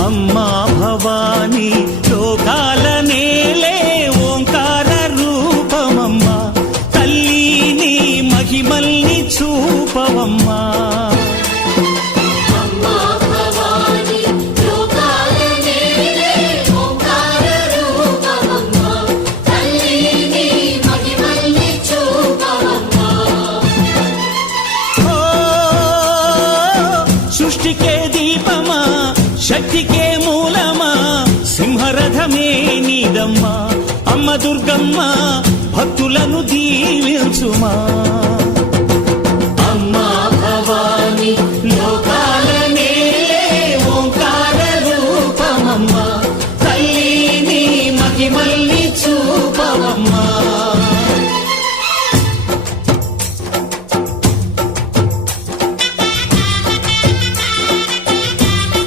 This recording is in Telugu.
అమ్మా భవానీ లోకాల నేలే ఓంకార రూపమమ్మా తల్లి నీ మహిమల్ని చూపవమ్మా సృష్టికే దీపమా శక్తికే మూలమా సింహరథమే నీదమ్మా అమ్మ దుర్గమ్మ భక్తులను దీవించుమా